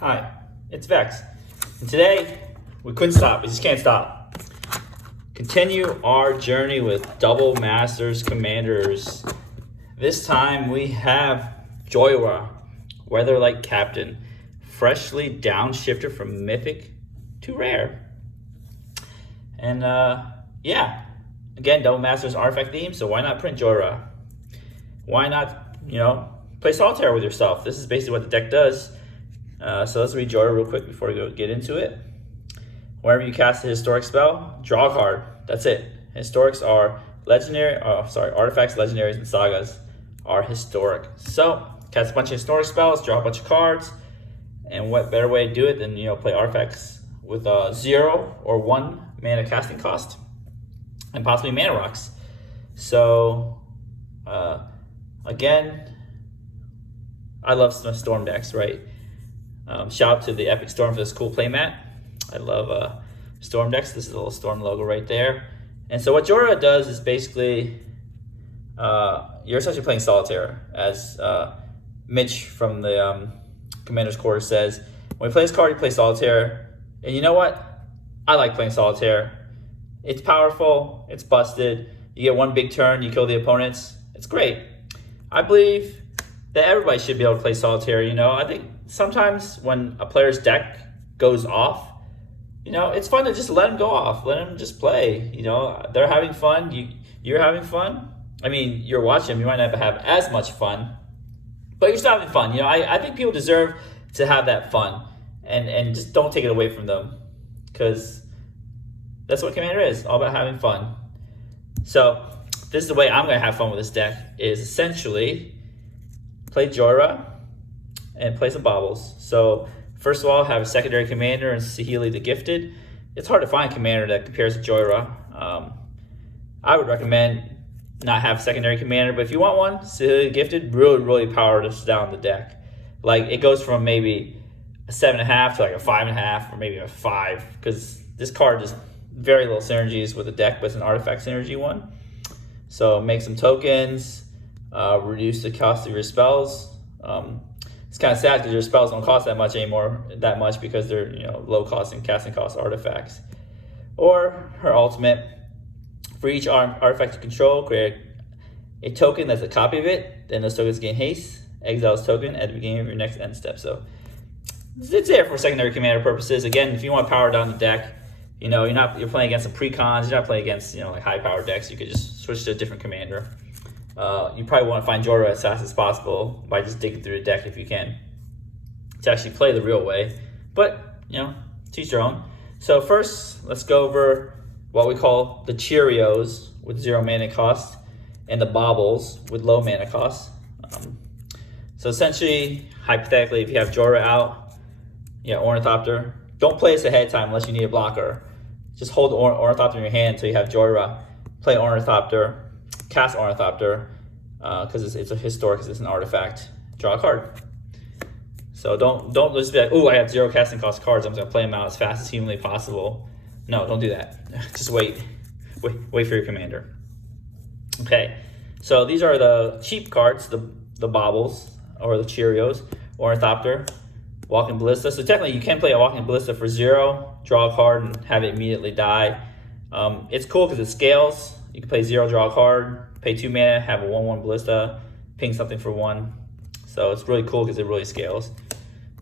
Hi, it's Vex, and today we couldn't stop. We just can't stop. Continue our journey with Double Masters Commanders. This time we have Jhoira, Weatherlight Captain, freshly downshifted from Mythic to Rare. And yeah, again, Double Masters artifact theme, so why not print Jhoira? Why not, play Solitaire with yourself? This is basically what the deck does. So let's read Jhoira real quick before we get into it. Whenever you cast a historic spell, draw a card. That's it. Historics are artifacts, legendaries, and sagas are historic. So cast a bunch of historic spells, draw a bunch of cards, and what better way to do it than play artifacts with 0 or 1 mana casting cost, and possibly mana rocks. So again, I love Storm decks, right? Shout out to the Epic Storm for this cool playmat. I love Storm decks. This is a little Storm logo right there. And so what Jhoira does is basically, you're essentially playing Solitaire. As Mitch from the Commander's Quarter says, when you play this card, you play Solitaire. And you know what? I like playing Solitaire. It's powerful, it's busted. You get one big turn, you kill the opponents. It's great. I believe that everybody should be able to play Solitaire. I think sometimes when a player's deck goes off, it's fun to just let them go off, let them just play. They're having fun, you're having fun. I mean, you're watching them, you might not have as much fun, but you're still having fun. I think people deserve to have that fun, and just don't take it away from them, because that's what Commander is, all about having fun. So this is the way I'm going to have fun with this deck, is essentially play Jhoira and play some baubles. So first of all, have a secondary commander and Saheeli the Gifted. It's hard to find a commander that compares to Jhoira. I would recommend not have a secondary commander, but if you want one, Saheeli the Gifted really powers down the deck. Like, it goes from maybe a 7.5 to like a 5.5, or maybe a 5, because this card just very little synergies with the deck, but it's an artifact synergy one. So make some tokens, reduce the cost of your spells. It's kind of sad because your spells don't cost that much anymore, because they're low cost and casting cost artifacts. Or her ultimate, for each artifact you control, create a token that's a copy of it. Then those tokens gain haste. Exile this token at the beginning of your next end step. So it's there for secondary commander purposes. Again, if you want to power down the deck, you're playing against some precons, you're not playing against like high power decks. You could just switch to a different commander. You probably want to find Jhoira as fast as possible by just digging through the deck if you can, to actually play the real way. But, teach your own. So first, let's go over what we call the Cheerios with 0 mana cost, and the baubles with low mana cost. So essentially, hypothetically, if you have Jhoira out, Ornithopter, don't play this ahead of time unless you need a blocker. Just hold the Ornithopter in your hand until you have Jhoira. Play Ornithopter. Cast Ornithopter, because it's a historic, because it's an artifact. Draw a card. So don't just be like, oh, I have 0 casting cost cards, I'm just gonna play them out as fast as humanly possible. No, don't do that. Just wait for your commander. Okay, so these are the cheap cards, the baubles, or the Cheerios. Ornithopter, Walking Ballista. So technically you can play a Walking Ballista for 0, draw a card, and have it immediately die. It's cool because it scales. You can play 0, draw a card, pay 2 mana, have a 1/1 Ballista, ping something for 1. So it's really cool because it really scales.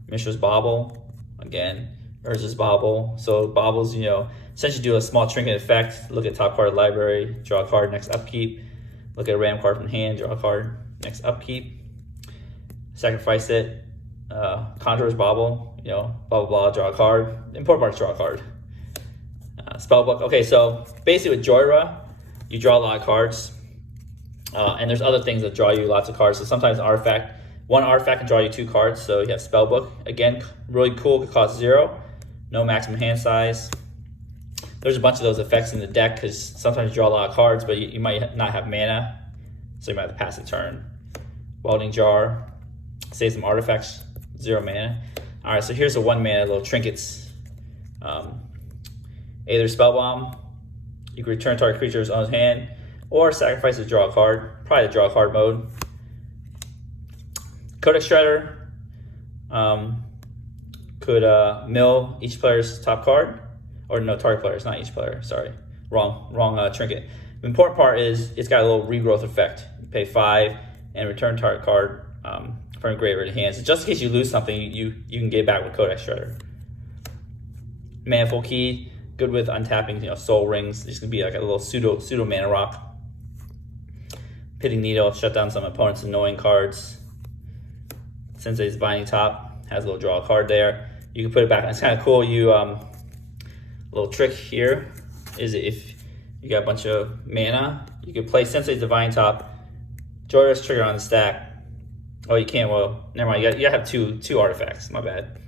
Mishra's Bauble, again, Urza's Bauble. So baubles, essentially do a small trinket effect. Look at top card of the library, draw a card next upkeep. Look at a random card from hand, draw a card next upkeep. Sacrifice it. Conjurer's Bauble, blah blah blah, draw a card. Import marks, draw a card. Spellbook. Okay, so basically with Jhoira, you draw a lot of cards, and there's other things that draw you lots of cards. So sometimes one artifact can draw you 2 cards. So you have Spellbook, again, really cool, it costs 0, no maximum hand size. There's a bunch of those effects in the deck, because sometimes you draw a lot of cards, but you might not have mana, so you might have to pass a turn. Welding Jar, save some artifacts, 0 mana. All right, so here's a 1 mana little trinkets. Either Spellbomb, you can return target creature's own hand, or sacrifice to draw a card, probably the draw a card mode. Codex Shredder, could mill each player's top card, or no, target player. It's not each player. Sorry, wrong trinket. The important part is it's got a little regrowth effect. You pay 5 and return target card from your graveyard to hand. So just in case you lose something, you can get it back with Codex Shredder. Manifold Key, good with untapping, Soul Rings. There's gonna be like a little pseudo mana rock. Pitting Needle, shut down some opponent's annoying cards. Sensei's Binding Top has a little draw card there. You can put it back. It's kind of cool. You little trick here is if you got a bunch of mana, you can play Sensei's Divine Top, Jhoira's trigger on the stack. Oh, you can't. Well, never mind. You got to have two artifacts. My bad.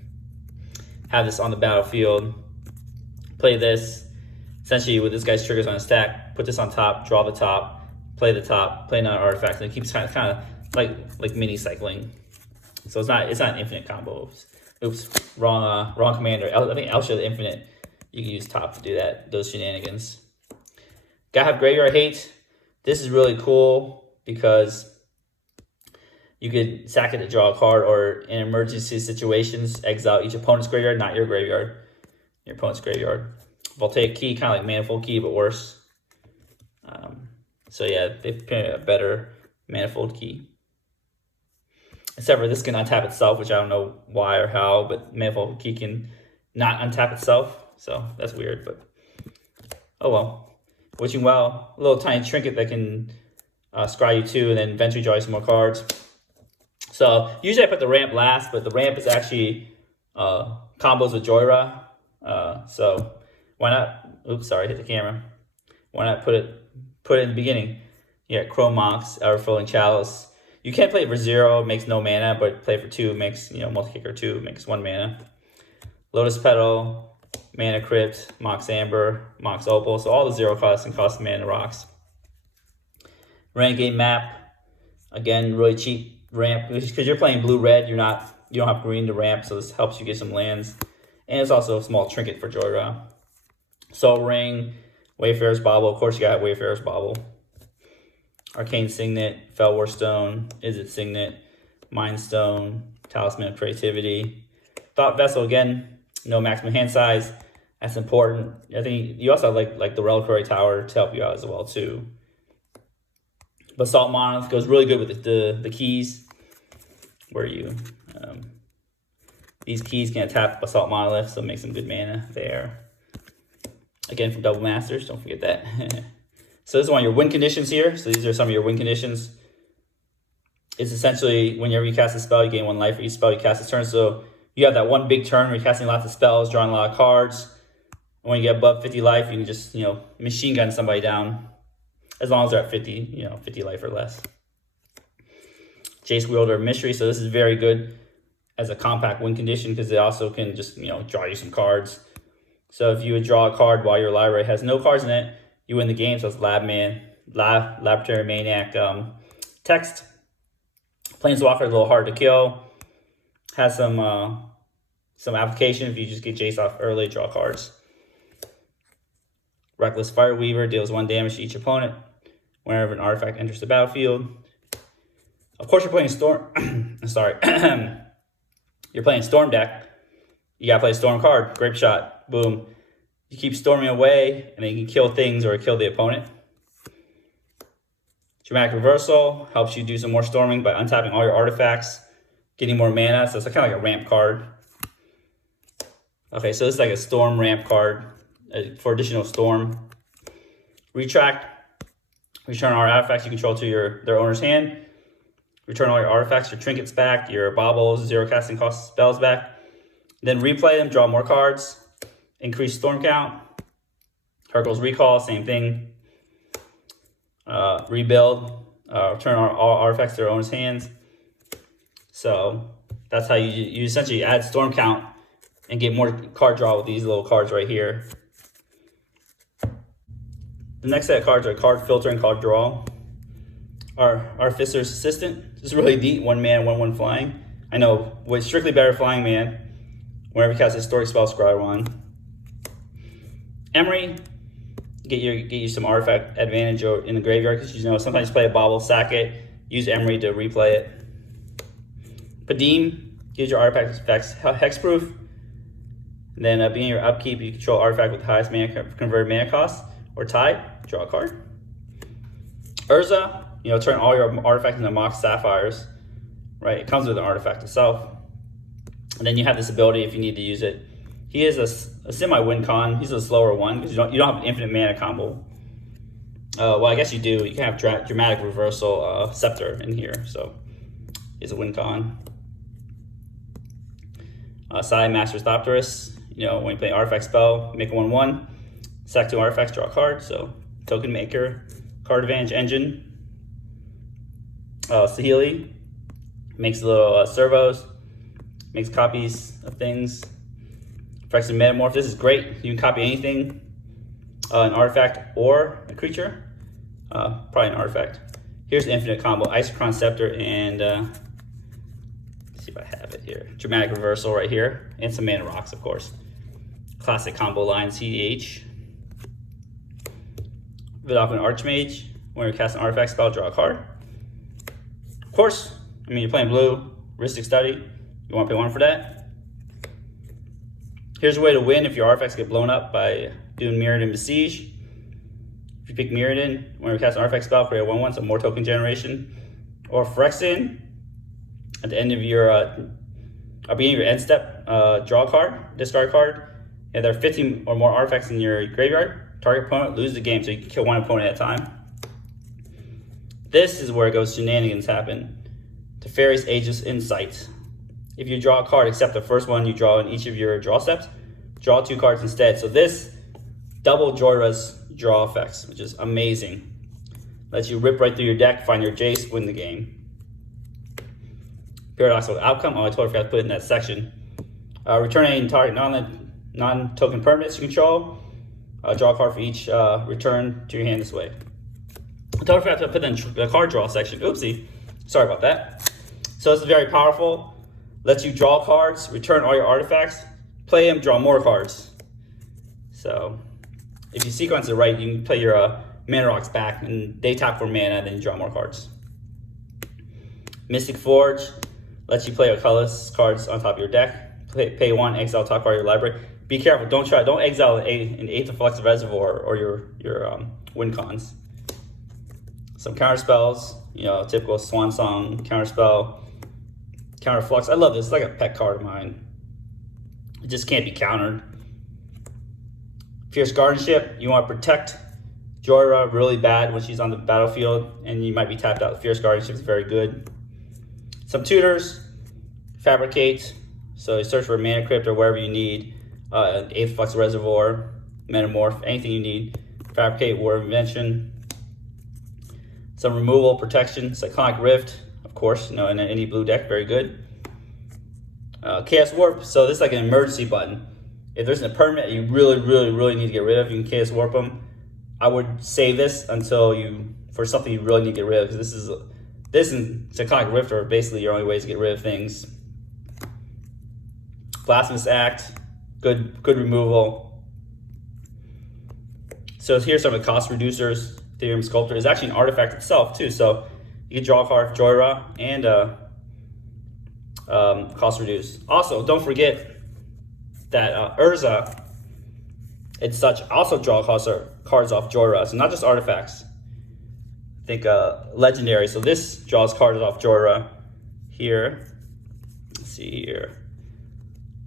Have this on the battlefield. Play this. Essentially, with this guy's triggers on a stack, put this on top, draw the top, play the top, play another artifact, and it keeps kind of like mini cycling. So it's not an infinite combo. Oops, wrong commander. I think Elsha the Infinite. You can use top to do those shenanigans. Gotta have Graveyard Hate. This is really cool because you could sack it to draw a card, or in emergency situations, exile each opponent's graveyard, not your graveyard. Your opponent's graveyard. Voltaic Key, kind of like Manifold Key, but worse. So yeah, they've picked a better Manifold Key. Except for this can untap itself, which I don't know why or how, but Manifold Key can not untap itself. So that's weird, but oh well. Wishing Well, a little tiny trinket that can scry you 2 and then eventually draw you some more cards. So usually I put the ramp last, but the ramp is actually combos with Jhoira. So why not? Oops, sorry, hit the camera. Why not put it in the beginning? Yeah, Chrome Mox, Everflowing Chalice. You can't play it for 0, makes no mana, but play it for 2, makes multi-kicker 2, makes 1 mana. Lotus Petal, Mana Crypt, Mox Amber, Mox Opal. So all the 0 costs and cost mana rocks. Renegade Map, again, really cheap ramp because you're playing blue-red. You don't have green to ramp, so this helps you get some lands. And it's also a small trinket for Jhoira. Soul Ring, Wayfarer's Bauble. Of course, you got Wayfarer's Bauble. Arcane Signet, Felwar Stone, Izzet Signet, Mind Stone, Talisman of Creativity. Thought Vessel, again, no maximum hand size. That's important. I think you also have like the Reliquary Tower to help you out as well, too. Basalt Monolith goes really good with the keys, where you these keys can tap Basalt Monolith, so make some good mana there. Again, from Double Masters, don't forget that. So this is one of your win conditions here. So these are some of your win conditions. It's essentially whenever you cast a spell, you gain 1 life for each spell you cast this turn. So you have that one big turn where you're casting lots of spells, drawing a lot of cards. And when you get above 50 life, you can just machine gun somebody down, as long as they're at 50 life or less. Jace Wielder Mystery. So this is very good as a compact win condition because it also can just draw you some cards. So if you would draw a card while your library has no cards in it, you win the game. So it's Laboratory Maniac text. Planeswalker, a little hard to kill. Has some application if you just get Jace off early, draw cards. Reckless Fireweaver deals 1 damage to each opponent whenever an artifact enters the battlefield. Of course, you're playing Storm. Sorry. You're playing Storm deck. You gotta play a Storm card. Grape Shot. Boom. You keep storming away, and then you can kill things or kill the opponent. Dramatic Reversal helps you do some more storming by untapping all your artifacts, getting more mana. So it's kind of like a ramp card. Okay, so this is like a storm ramp card for additional storm. Retract. Return all artifacts you control to their owner's hand. Return all your artifacts, your trinkets back, your baubles, 0 casting cost spells back. Then replay them, draw more cards. Increase storm count. Hercule's Recall, same thing. Rebuild. Return all artifacts to their owner's hands. So that's how you essentially add storm count and get more card draw with these little cards right here. The next set of cards are card filter and card draw. Our Artificer's Assistant. This is really neat. 1 mana, 1/1 flying. I know, with strictly better flying man. Whenever you cast a historic spell, scry 1. Emery, get you some artifact advantage in the graveyard because sometimes you play a bauble, sack it, use Emery to replay it. Padim gives your artifacts hexproof. And then beginning your upkeep, you control artifact with the highest mana converted mana cost or tied. Draw a card. Urza, turn all your artifacts into mock sapphires. Right, it comes with an artifact itself. And then you have this ability if you need to use it. He is a semi-win con. He's a slower one because you don't have an infinite mana combo. Well, I guess you do. You can have dramatic reversal scepter in here, so he's a win con. Sai Master's Thopterus. When you play an artifact spell, make a 1/1. Sack 2 artifacts, draw a card. So token maker, card advantage engine. Sahili makes little servos, makes copies of things. Phyrexian Metamorph. This is great. You can copy anything, an artifact or a creature. Probably an artifact. Here's the infinite combo: Isochron Scepter and let's see if I have it here. Dramatic Reversal right here, and some mana rocks, of course. Classic combo line EDH. Vidalcan Archmage. When you cast an artifact spell, draw a card. Of course, you're playing blue. Ristic Study. You want to pay 1 for that. Here's a way to win if your artifacts get blown up by doing Mirrodin Besiege. If you pick Mirrodin, when you cast an artifact spell, create a 1/1, so more token generation. Or Phyrexian, at the end of your, beginning of your end step, draw a card, discard a card. If there are 15 or more artifacts in your graveyard, target opponent loses the game, so you can kill one opponent at a time. This is where it goes shenanigans happen. Teferi's Aegis Insight. If you draw a card, except the first one you draw in each of your draw steps, draw 2 cards instead. So this double Jhoira's draw effects, which is amazing. Lets you rip right through your deck, find your Jace, win the game. Paradoxical Outcome. Oh, I totally forgot to put it in that section. Return any target non-token permanents you control. Draw a card for each return to your hand this way. I totally forgot to put in the card draw section. Oopsie. Sorry about that. So this is very powerful. Lets you draw cards, return all your artifacts, play them, draw more cards. So if you sequence it right, you can play your mana rocks back, and they tap for mana, then you draw more cards. Mystic Forge lets you play colorless cards on top of your deck. Pay 1, exile top card of your library. Be careful, don't exile an 8th of Flex Reservoir or your win cons. Some counter spells, typical Swan Song counter spell. Counter Flux. I love this. It's like a pet card of mine. It just can't be countered. Fierce Guardianship. You want to protect Jhoira really bad when she's on the battlefield, and you might be tapped out. Fierce Guardianship is very good. Some tutors. Fabricate. So you search for a Mana Crypt or wherever you need. 8th Flux Reservoir. Metamorph. Anything you need. Fabricate. War of Invention. Some removal protection. Cyclonic Rift. Of course, in any blue deck, very good. Chaos Warp, so this is like an emergency button. If there's a permanent you really need to get rid of, you can Chaos Warp them. I would save this until for something you really need to get rid of, because this and Cyclonic Rift are basically your only ways to get rid of things. Blasphemous Act, good removal. So here's some of the cost reducers. Ethereum Sculptor is actually an artifact itself too, so you can draw a card for Jhoira and cost reduce. Also, don't forget that Urza and such also draw cards off Jhoira, so not just artifacts. I think legendary. So this draws cards off Jhoira here. Let's see here.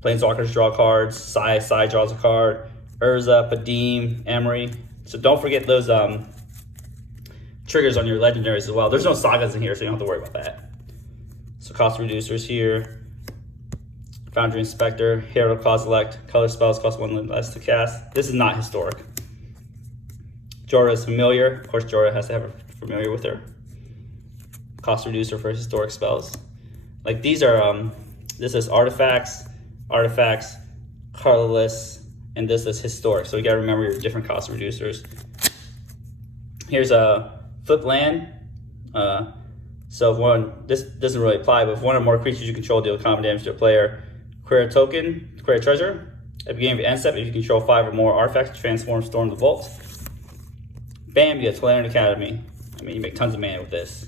Planeswalkers draw cards. Sai draws a card. Urza, Padim, Emery. So don't forget those triggers on your legendaries as well. There's no sagas in here, so you don't have to worry about that. So cost reducers here. Foundry Inspector, Hero Clause Select, color spells cost 1 less to cast. This is not historic. Jhoira is familiar. Of course, Jhoira has to have a familiar with her. Cost reducer for historic spells. Like these are, this is artifacts, colorless, and this is historic. So you gotta remember your different cost reducers. Here's a flip land. So if this doesn't really apply, but if one or more creatures you control deal common damage to a player, create a token, create a treasure. At the beginning of your end step, if you control 5 or more artifacts, transform Storm the Vault. Bam, you get Tolarian Academy. You make tons of mana with this.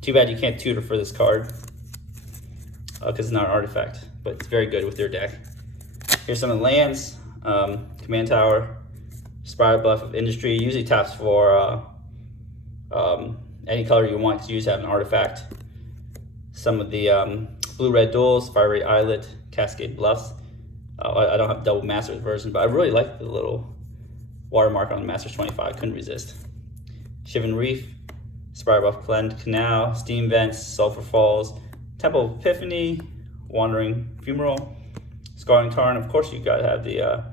Too bad you can't tutor for this card, because it's not an artifact, but it's very good with your deck. Here's some of the lands. Command Tower, Spiral Bluff of Industry. Usually taps for any color you want, because you usually have an artifact. Some of the blue-red duels, Fire Rate Islet, Cascade Bluffs. I don't have double Masters version, but I really like the little watermark on the Masters 25. Couldn't resist. Shivan Reef, Spiral Bluff Canal, Steam Vents, Sulphur Falls, Temple of Epiphany, Wandering Fumarole, Scarring Tarn. Of course, you gotta have the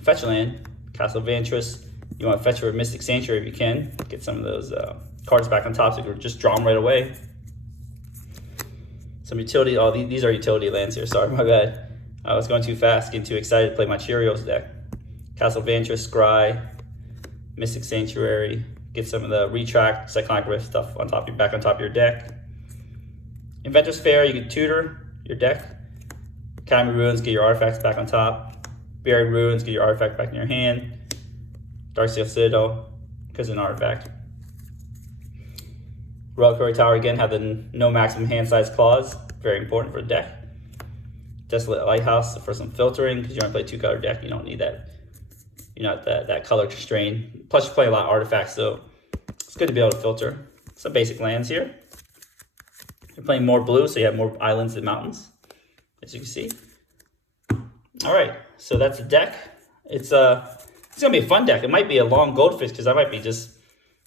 fetch land, Castle Vantress. You want to fetch for Mystic Sanctuary if you can. Get some of those cards back on top so you can just draw them right away. Some utility. Oh, these are utility lands here. Sorry, my bad. I was going too fast, getting too excited to play my Cheerios deck. Castle Vantress, Scry, Mystic Sanctuary. Get some of the Retract, Cyclonic Rift stuff on top, back on top of your deck. Inventor's Fair, you can tutor your deck. Academy Ruins, get your artifacts back on top. Buried Ruins, get your artifact back in your hand. Darksteel Citadel, because an artifact. Reliquary Tower, again, have the no maximum hand size clause. Very important for the deck. Desolate Lighthouse for some filtering, because you want to play 2-color deck. You don't need that. You're not that color constrained. Plus, you play a lot of artifacts, so it's good to be able to filter. Some basic lands here. You're playing more blue, so you have more islands and mountains, as you can see. All right, so that's the deck. It's gonna be a fun deck. It might be a long goldfish, because I might be just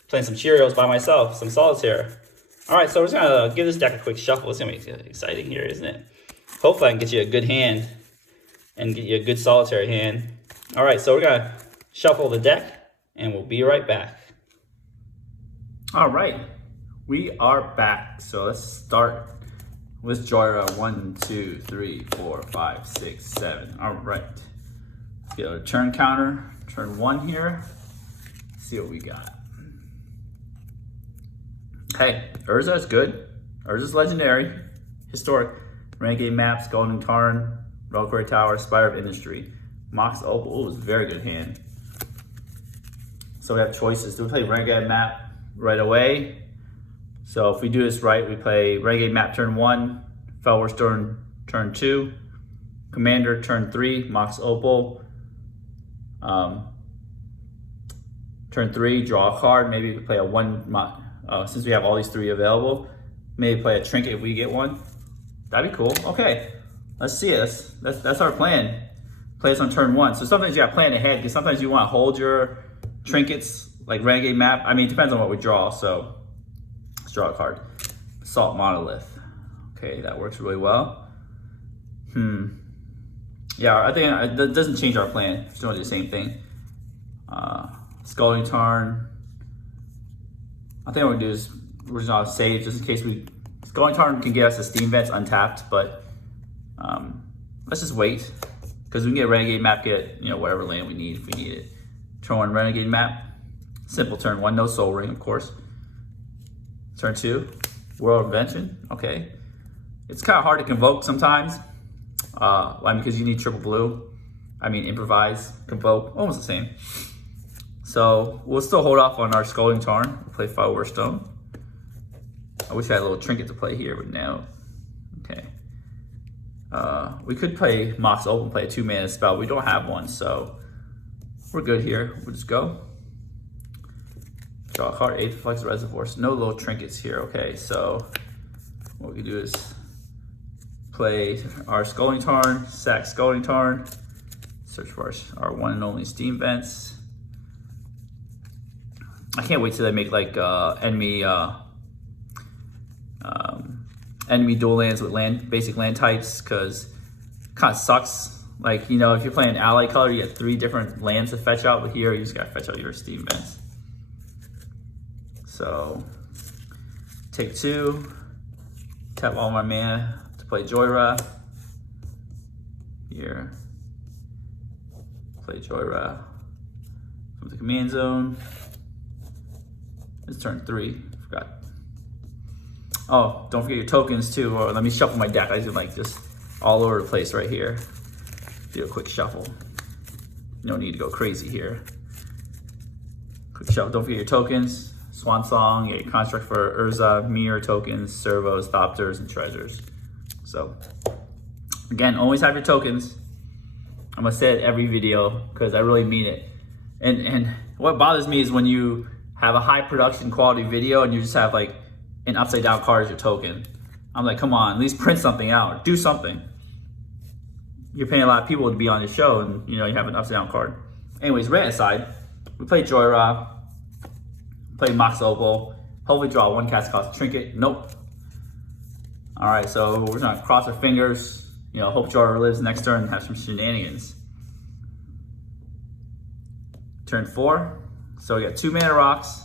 playing some Cheerios by myself, some solitaire. All right, so we're just gonna give this deck a quick shuffle. It's gonna be exciting here, isn't it? Hopefully I can get you a good hand and get you a good solitary hand. All right, so we're gonna shuffle the deck and we'll be right back. All right, we are back. So let's start with Jhoira. 1, 2, 3, 4, 5, 6, 7. All right, let's get a turn counter. Turn 1 here. Let's see what we got. Hey, Urza is good. Urza's legendary, historic. Renegade Maps, Golden Tarn, Reliquary Tower, Spire of Industry, Mox Opal. Oh, it was a very good hand. So we have choices. Do we play Renegade Map right away? So if we do this right, we play Renegade Map turn 1, Fellwar Storm turn 2, Commander turn 3, Mox Opal. Turn 3, draw a card. Maybe we could play a 1, since we have all these 3 available, maybe play a Trinket if we get one. That'd be cool. Okay, let's see it. That's our plan. Play this on turn 1. So sometimes you gotta plan ahead, because sometimes you want to hold your trinkets, like Renegade Map. I mean, it depends on what we draw. So let's draw a card. Assault Monolith. Okay, that works really well. Yeah, I think that doesn't change our plan. It's doing the same thing. Scalding Tarn. I think what we're gonna do is we're just gonna save just in case we. Scalding Tarn can get us a Steam Vents untapped, but let's just wait, because we can get Renegade Map, get whatever land we need if we need it. Turn 1 Renegade Map, simple turn 1, no Soul Ring, of course. Turn 2, World Invention. Okay, it's kind of hard to convoke sometimes, because you need triple blue. I mean, improvise, convoke, almost the same. So we'll still hold off on our Scalding Tarn. We'll play Fellwar Stone. I wish I had a little trinket to play here, but no. Okay. We could play Mox Opal, play a 2-mana spell. We don't have one, so we're good here. We'll just go. Draw a card, Aetherflux Reservoirs. No little trinkets here. Okay, so what we can do is play our Scalding Tarn, sack Scalding Tarn, search for our one and only Steam Vents. I can't wait till they make like enemy dual lands with basic land types, because it kind of sucks. Like, if you're playing ally color, you get 3 different lands to fetch out, but here you just gotta fetch out your Steam Vents. So take 2, tap all my mana to play Jhoira. Here, play Jhoira from the command zone. It's turn 3, forgot. Oh, don't forget your tokens too. Or let me shuffle my deck. I do like just all over the place right here. Do a quick shuffle. No need to go crazy here. Quick shuffle. Don't forget your tokens. Swan Song, a construct for Urza, Mirror tokens, servos, Thopters, and treasures. So again, always have your tokens. I'm gonna say it every video because I really mean it. And what bothers me is when you have a high production quality video and you just have like an upside down card as your token. I'm like, come on, at least print something out, do something. You're paying a lot of people to be on your show, and you know you have an upside down card. Anyways, rant aside, we played Jhoira, played Mox Opal. Hopefully draw one cast cost trinket. Nope. All right, so we're gonna cross our fingers. You know, hope Jhoira lives next turn and have some shenanigans. Turn 4. So we got 2 mana rocks.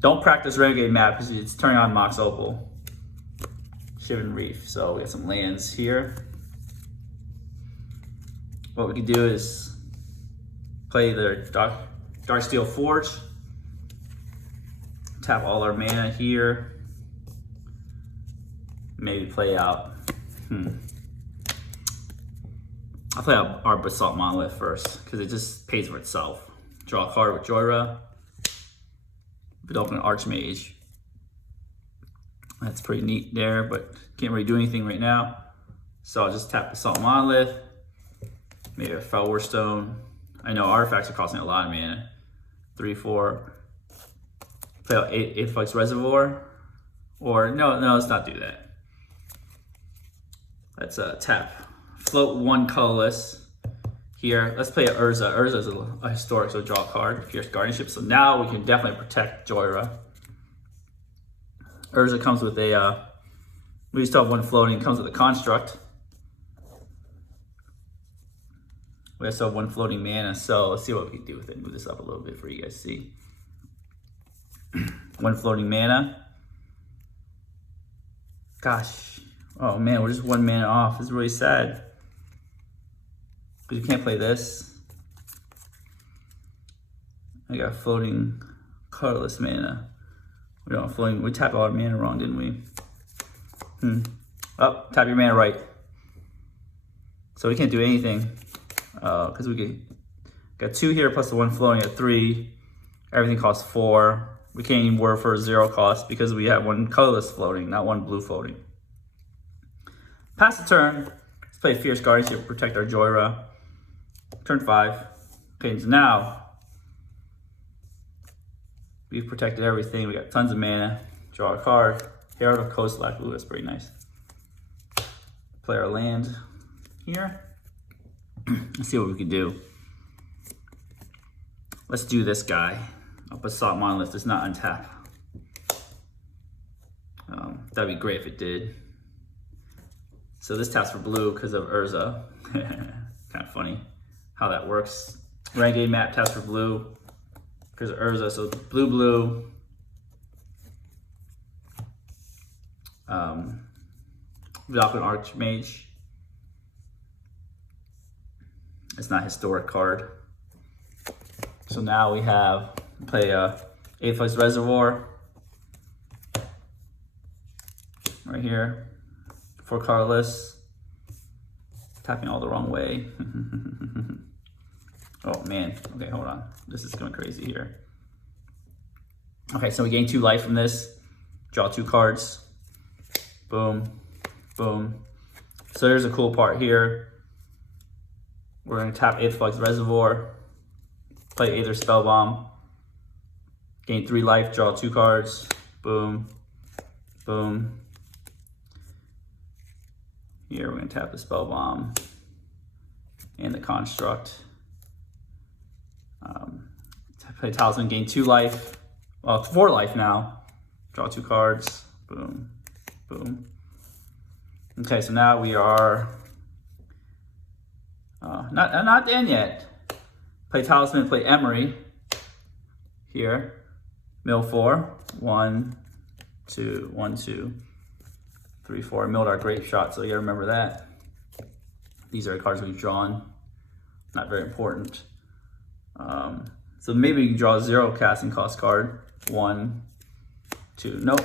Don't practice Renegade map because it's turning on Mox Opal. Shivan Reef. So we got some lands here. What we could do is play the Darksteel Forge. Tap all our mana here. Maybe play out. I'll play out our Basalt Monolith first because it just pays for itself. Draw a card with Jhoira. But open an Archmage. That's pretty neat there, but can't really do anything right now. So I'll just tap Basalt Monolith. Maybe a Felwar Stone. I know artifacts are costing a lot of mana. 3, 4. Play out 8 Flux Reservoir. Or no, let's not do that. Let's tap. Float 1 colorless here. Let's play a Urza. Urza is a historic, so draw a card. Fierce Guardianship. So now we can definitely protect Jhoira. Urza comes with a, we still have 1 floating, comes with a construct. We also have 1 floating mana, so let's see what we can do with it. Move this up a little bit for you guys to see. 1 floating mana. Gosh, oh man, we're just 1 mana off. It's really sad. Because you can't play this. I got floating colorless mana. We don't have floating, we tapped all our mana wrong, didn't we? Oh, tap your mana right. So we can't do anything. Because we got 2 here plus the 1 floating at 3. Everything costs 4. We can't even work for 0 cost because we have 1 colorless floating, not 1 blue floating. Pass the turn. Let's play Fierce Guardianship to protect our Jhoira. Turn 5. Okay, so now we've protected everything. We got tons of mana. Draw a card. Herald of Coast Black Blue. That's pretty nice. Play our land here. Let's see what we can do. Let's do this guy. A Basalt Monolith does not untap. That'd be great if it did. So this taps for blue because of Urza. Kind of funny how that works. Renegade map taps for blue because of Urza. So blue, blue. Without an Archmage. It's not a historic card. So now we have play 8 Flux Reservoir right here. 4 colorless. Tapping all the wrong way. Oh man. Okay, hold on. This is going crazy here. Okay, so we gain 2 life from this. Draw 2 cards. Boom. Boom. So there's a cool part here. We're going to tap 8th Flux Reservoir, play Aether Spellbomb, gain 3 life, draw 2 cards, boom, boom. Here we're going to tap the Spellbomb and the Construct. Play Talisman, gain 2 life, well 4 life now, draw 2 cards, boom, boom. Okay, so now we are not in yet. Play Talisman, play Emery here. Mill 4. 1, 2, 1, 2, 3, 4. Milled our Grape Shot, so you gotta remember that. These are the cards we've drawn. Not very important. So maybe you can draw a 0 casting cost card. 1, 2. Nope.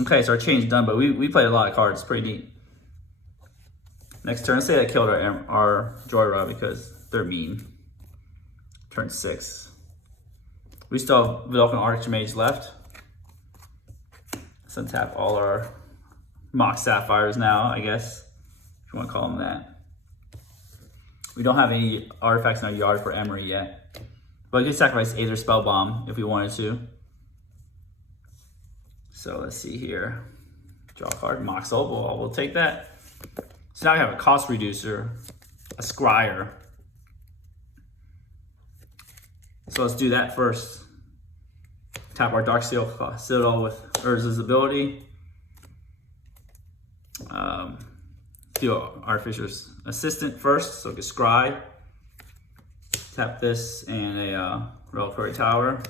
Okay, so our change done, but we played a lot of cards. Pretty neat. Next turn, let's say I killed our Jhoira because they're mean. Turn 6. We still have Vidalcan Archmage left. So tap all our Mox Sapphires now, I guess, if you want to call them that. We don't have any artifacts in our yard for Emery yet. But we could sacrifice Aether Spellbomb if we wanted to. So let's see here. Draw a card, Mox Opal, we'll take that. So now we have a cost reducer, a Scryer. So let's do that first. Tap our Darksteel Citadel with Urza's ability. Do Artificer's Assistant first, so get Scry. Tap this and a Reliquary Tower.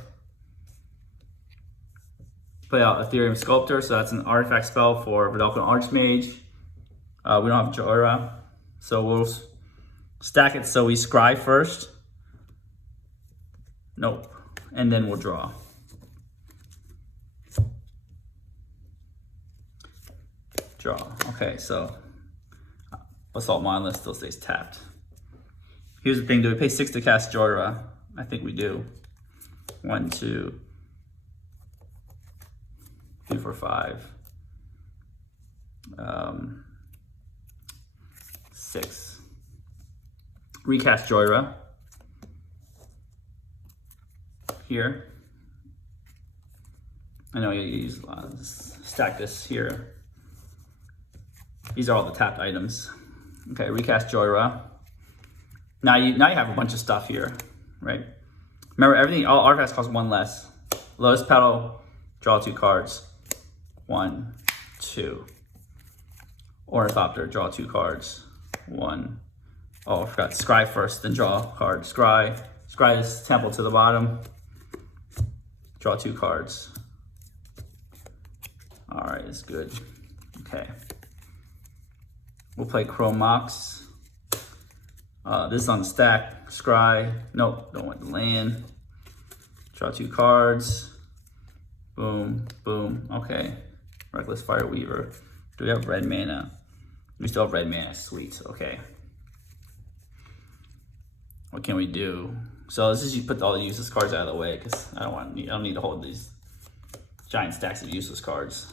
Play out Ethereum Sculptor, so that's an artifact spell for Vidalcan Archmage. We don't have Jhoira, so we'll stack it so we scry first. Nope, and then we'll draw. Draw. Okay, so Assault Monolith still stays tapped. Here's the thing: do we pay 6 to cast Jhoira? I think we do. 1, 2, 3, 4, 5. 6. Recast Jhoira. Here. I know you use a lot. Just stack this here. These are all the tapped items. Okay, recast Jhoira. Now you have a bunch of stuff here, right? Remember, everything, all artifacts cost 1 less. Lotus Petal, draw 2 cards. 1, 2. Ornithopter, draw 2 cards. 1. Oh, I forgot. Scry first, then draw a card. Scry this temple to the bottom. Draw 2 cards. All right, it's good. Okay. We'll play Chrome Mox. This is on the stack. Scry. Nope, don't want the land. Draw 2 cards. Boom, boom. Okay. Reckless Fire Weaver. Do we have red mana? We still have red mana. Sweet. Okay. What can we do? So let's just put all the useless cards out of the way because I don't need to hold these giant stacks of useless cards.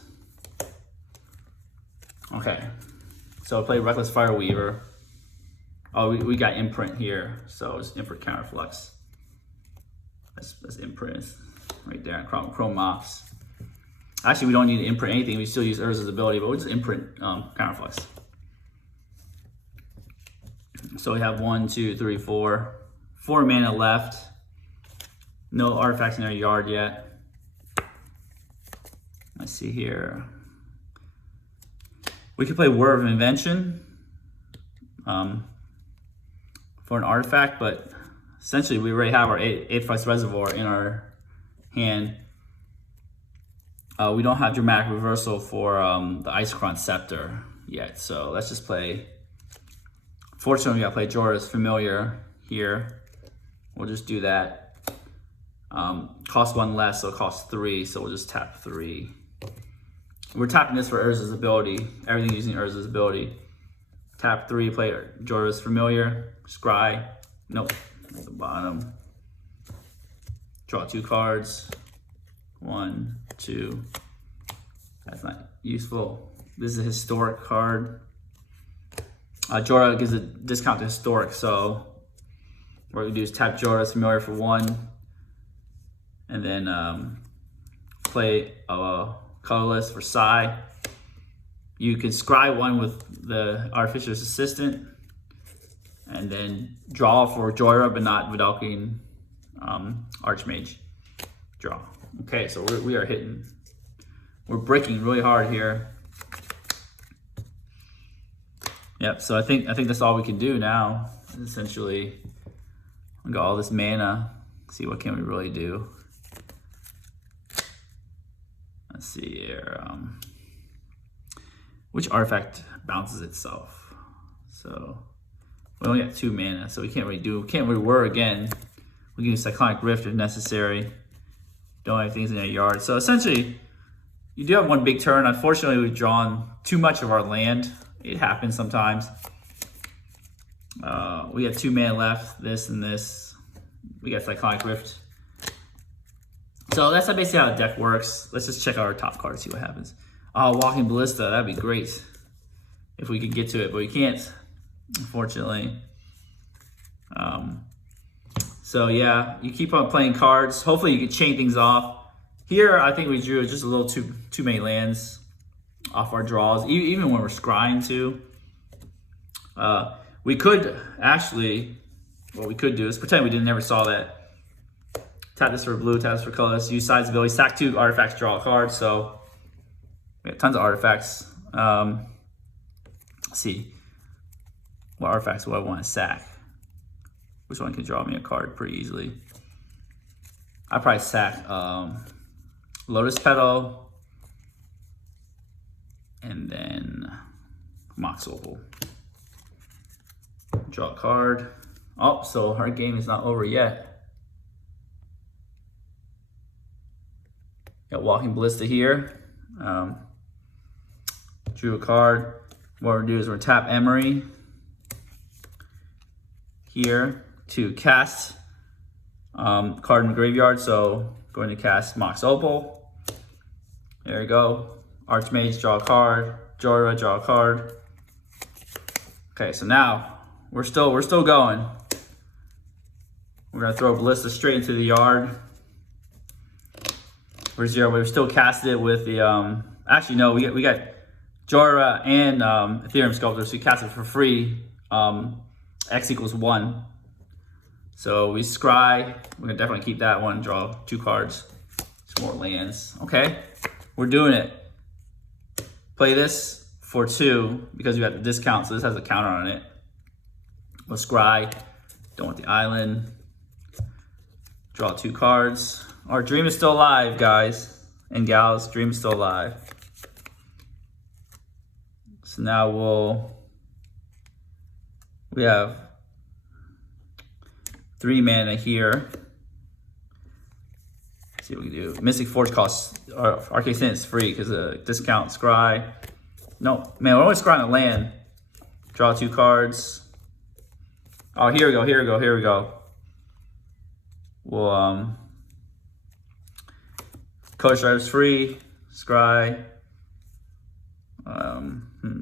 Okay. So I'll play Reckless Fire Weaver. Oh, we got Imprint here, so it's Imprint Counterflux. That's Imprint right there. Chrome Mox. Actually, we don't need to imprint anything. We still use Urza's ability, but we'll just imprint Counterflux. So we have 1, 2, 3, 4. 4 mana left. No artifacts in our yard yet. Let's see here. We could play Word of Invention for an artifact, but essentially we already have our Aetherflux Reservoir in our hand. We don't have Dramatic Reversal for the Isochron Scepter yet, so let's just play. Fortunately, we gotta play Jhoira's Familiar here. We'll just do that. Cost 1 less, so it costs 3, so we'll just tap 3. We're tapping this for Urza's ability. Everything using Urza's ability. Tap 3, play Jhoira's Familiar. Scry. Nope. At the bottom. Draw 2 cards. 1, 2. That's not useful. This is a historic card. Jhoira gives a discount to historic, so what we do is tap Jhoira's Familiar for 1, and then play a colorless for Psy. You can scry 1 with the Artificer's Assistant, and then draw for Jhoira, but not Vidalcan Archmage. Draw. Okay, so we are hitting. We're breaking really hard here. Yep. So I think that's all we can do now. Essentially, we got all this mana. See what can we really do. Let's see here. Which artifact bounces itself? So we only got 2 mana, so we can't really whir again. We can use Cyclonic Rift if necessary. Don't have things in our yard. So essentially, you do have 1 big turn. Unfortunately, we've drawn too much of our land. It happens sometimes. We have 2 mana left. This and this. We got Cyclonic Rift. So that's basically how the deck works. Let's just check out our top card, see what happens. Oh, Walking Ballista, that'd be great if we could get to it, but we can't, unfortunately. So yeah, you keep on playing cards. Hopefully you can chain things off. Here, I think we drew just a little too many lands off our draws, even when we're scrying too. We could actually, what we could do is pretend we never saw that. Tap this for blue, tap this for colors, use size ability, sack 2 artifacts, draw a card. So we have tons of artifacts. Let's see, what artifacts do I want to sack? Which one can draw me a card pretty easily? I'd probably sack Lotus Petal and then Mox Opal. Draw a card. Oh, so our game is not over yet. Got Walking Ballista here. Drew a card. What we're gonna do is we're gonna tap Emery here to cast card in the graveyard. So going to cast Mox Opal. There we go. Archmage, draw a card. Jhoira, draw a card. Okay, so now we're still going. We're gonna throw Ballista straight into the yard. We're 0, but we still casted it with the actually no, we got Jhoira and Ethereum Sculptor, so we cast it for free. X equals 1. So we scry. We're gonna definitely keep that one. Draw 2 cards. Some more lands. Okay, we're doing it. Play this for 2 because we got the discount, so this has a counter on it. We'll scry. Don't want the island. Draw 2 cards. Our dream is still alive, guys and gals. Dream is still alive. So now we have 3 mana here. Let's see what we can do. Mystic Forge costs, Arcane Sin is free because of discount. Scry. No, man, we're always scrying a land. Draw 2 cards. Oh, here we go. We'll, Color Stripe's free. Scry.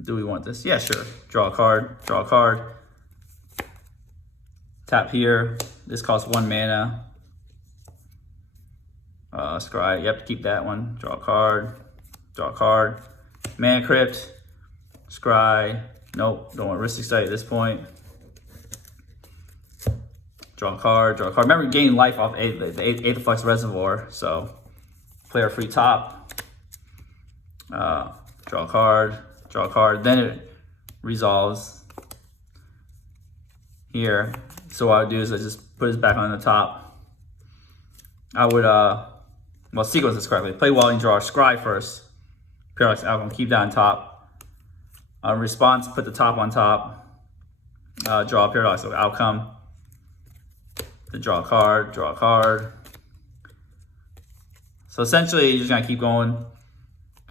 Do we want this? Yeah, sure. Draw a card. Tap here. This costs 1 mana. Scry. Yep, keep that one. Draw a card. Mana Crypt. Scry. Nope, don't want Ristic Sight at this point. Draw a card. Remember, gain life off the Aetherflux Reservoir, so play our free top. Draw a card. Then it resolves here. So what I would do is I just put this back on the top. I would, well, sequence this correctly. Play Walling, draw a scry first. Parallax Outcome, keep that on top. Response, put the top on top. Draw a Parallax Outcome. Then draw a card. So essentially, you're just gonna keep going.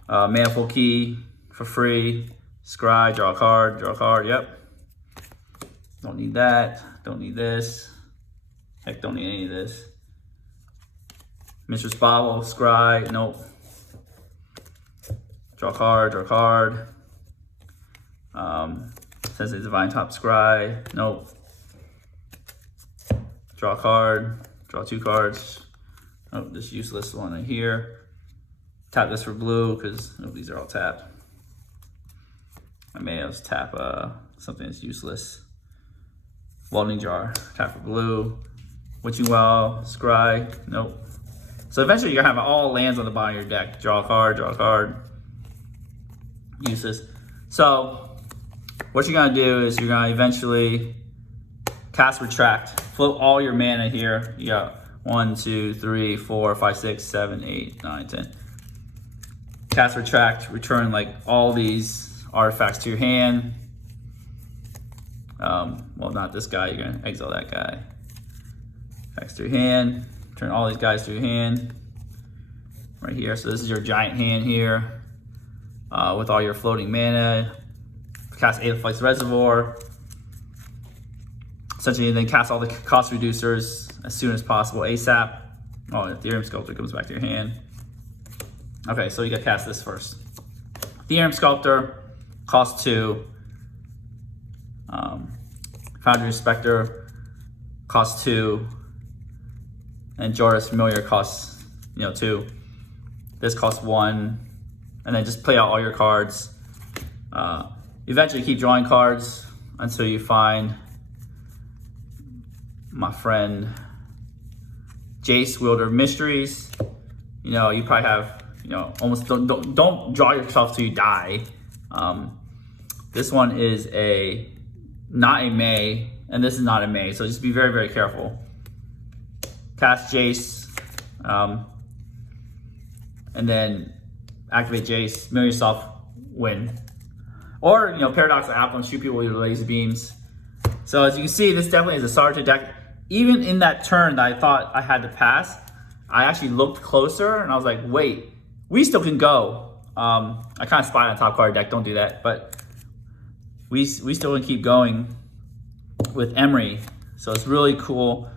Manifold Key for free. Scry, draw a card, yep. Don't need that, don't need this. Heck, don't need any of this. Mistress Bauble, scry, nope. Draw a card. Sensitive Divine Top, scry, nope. Draw a card, draw 2 cards. Oh, this useless one right here. Tap this for blue, because these are all tapped. I may have tap something that's useless. Welding Jar, tap for blue. Witching Well, scry, nope. So eventually you're gonna have all lands on the bottom of your deck. Draw a card. Useless. So what you're gonna do is you're gonna eventually cast Retract. Float all your mana here. You got 1, 2, 3, 4, 5, 6, 7, 8, 9, 10. Cast Retract, return like all these artifacts to your hand. Well, not this guy, you're gonna exile that guy. Artifacts to your hand, turn all these guys to your hand. Right here, so this is your giant hand here. With all your floating mana. Cast Aetherflux Reservoir. Essentially, then cast all the cost reducers as soon as possible, ASAP. Oh, Ethereum Sculptor comes back to your hand. Okay, so you gotta cast this first. Ethereum Sculptor, cost 2. Foundry Inspector, costs 2, and Jhoira's Familiar costs 2. This costs 1, and then just play out all your cards. Eventually keep drawing cards until you find my friend Jace, Wielder of Mysteries. You probably have, almost don't draw yourself till you die. This one is not a May, and this is not a May, so just be very, very careful. Cast Jace, and then activate Jace, mill yourself, win. Or, Paradox the Apple and shoot people with your laser beams. So as you can see, this definitely is a solitaire deck. Even in that turn that I thought I had to pass, I actually looked closer and I was like, wait, we still can go. I kind of spied on top card deck, don't do that. But we still can keep going with Emery. So it's really cool.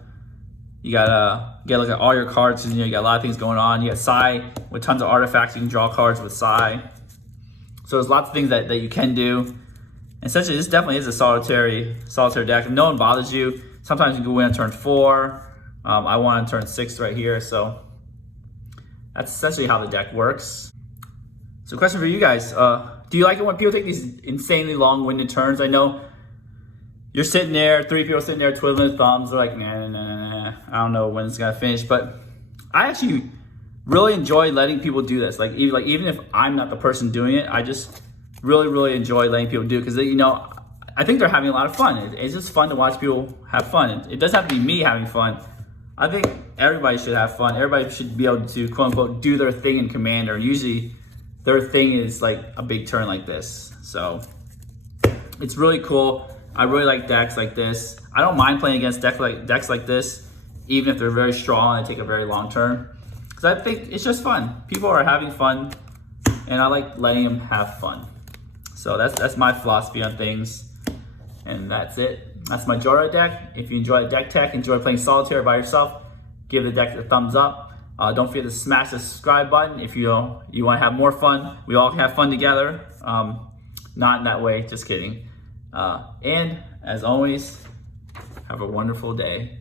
You gotta look at all your cards, and you got a lot of things going on. You got Sai with tons of artifacts. You can draw cards with Sai. So there's lots of things that you can do. Essentially, this definitely is a solitaire deck. If no one bothers you, sometimes you can win on turn 4. I won on turn 6 right here. So that's essentially how the deck works. So question for you guys. Do you like it when people take these insanely long-winded turns? I know you're sitting there, 3 people sitting there twiddling their thumbs. They're like, nah, I don't know when it's gonna finish. But I actually really enjoy letting people do this. Like even if I'm not the person doing it, I just really enjoy letting people do it, because I think they're having a lot of fun. It's just fun to watch people have fun. It doesn't have to be me having fun. I think everybody should have fun. Everybody should be able to, quote unquote, do their thing in Commander. And usually their thing is like a big turn like this. So it's really cool. I really like decks like this. I don't mind playing against decks like this, even if they're very strong and they take a very long turn, because I think it's just fun. People are having fun, and I like letting them have fun. So that's my philosophy on things, and that's it. That's my Jhoira deck. If you enjoy the deck tech, enjoy playing solitaire by yourself, give the deck a thumbs up. Don't forget to smash the subscribe button if you want to have more fun. We all have fun together. Not in that way, just kidding. And as always, have a wonderful day.